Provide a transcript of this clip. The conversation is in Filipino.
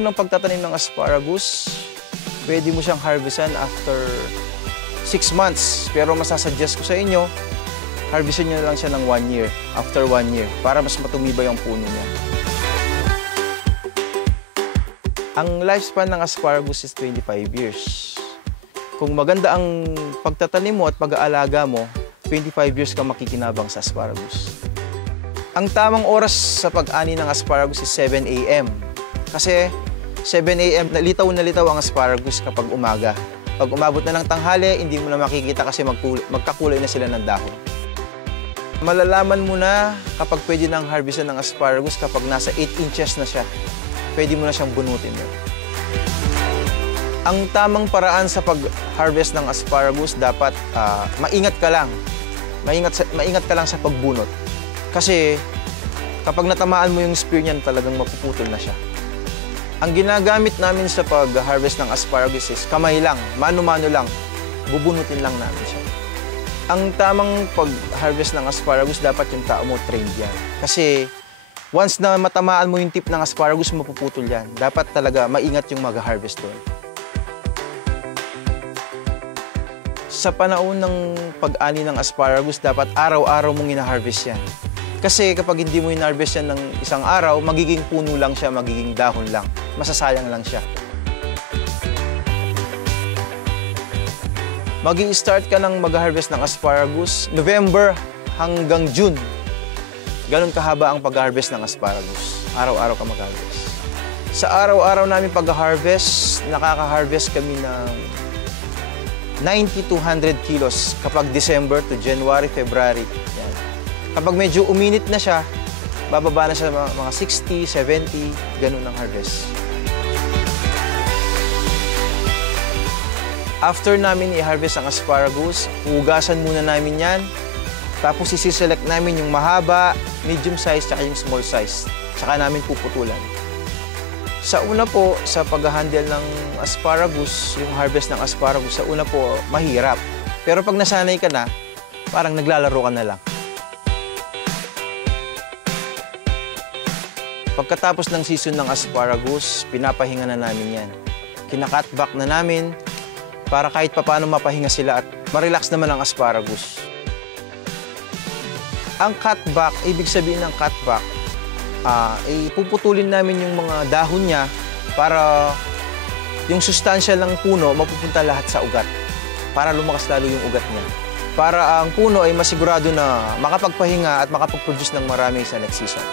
unang pagtatanim ng asparagus, pwede mo siyang harvestan after 6 months. Pero masasuggest ko sa inyo, harvestan nyo lang siya ng 1 year, after 1 year, para mas matumibay ang puno niya. Ang lifespan ng asparagus is 25 years. Kung maganda ang pagtatanim mo at pag-aalaga mo, 25 years ka makikinabang sa asparagus. Ang tamang oras sa pag-ani ng asparagus is 7 a.m. Kasi 7 a.m. nalitaw ang asparagus kapag umaga. Pag umabot na ng tanghali, hindi mo na makikita kasi magkakulay na sila ng dahon. Malalaman mo na kapag pwede nang harvestan ng asparagus kapag nasa 8 inches na siya. Pwede mo na siyang bunutin. Ang tamang paraan sa pag-harvest ng asparagus, dapat maingat ka lang. Maingat ka lang sa pagbunot. Kasi kapag natamaan mo yung spear niyan, talagang mapuputol na siya. Ang ginagamit namin sa pag-harvest ng asparagus is kamay lang, mano-mano lang. Bubunutin lang namin siya. Ang tamang pag-harvest ng asparagus, dapat yung tao mo trained yan. Kasi once na matamaan mo yung tip ng asparagus, mapuputol yan. Dapat talaga maingat yung mag-harvest doon. Sa panahon ng pag-ani ng asparagus, dapat araw-araw mong ina-harvest yan. Kasi kapag hindi mo in-harvest yan ng isang araw, magiging puno lang siya, magiging dahon lang. Masasayang lang siya. Mag-i-start ka ng mag-harvest ng asparagus November hanggang June. Ganon kahaba ang pag-harvest ng asparagus. Araw-araw ka mag-harvest. Sa araw-araw namin pag-harvest, nakaka-harvest kami ng 90 to 100 kilos kapag December to January, February. Yan. Kapag medyo uminit na siya, bababa na siya mga 60, 70, ganun ang harvest. After namin i-harvest ang asparagus, hugasan muna namin yan. Tapos isi-select namin yung mahaba, medium size, tsaka yung small size. Tsaka namin puputulan. Sa una po, sa pag-handle ng asparagus, yung harvest ng asparagus, sa una po, mahirap. Pero pag nasanay ka na, parang naglalaro ka na lang. Pagkatapos ng season ng asparagus, pinapahinga na namin yan. Kina-cut back na namin para kahit papaano mapahinga sila at ma-relax naman ang asparagus. Ang cutback, ibig sabihin ng cutback, puputulin namin yung mga dahon niya para yung sustansya ng puno mapupunta lahat sa ugat para lumakas lalo yung ugat niya. Para ang puno ay masigurado na makapagpahinga at makapag-produce ng marami sa next season.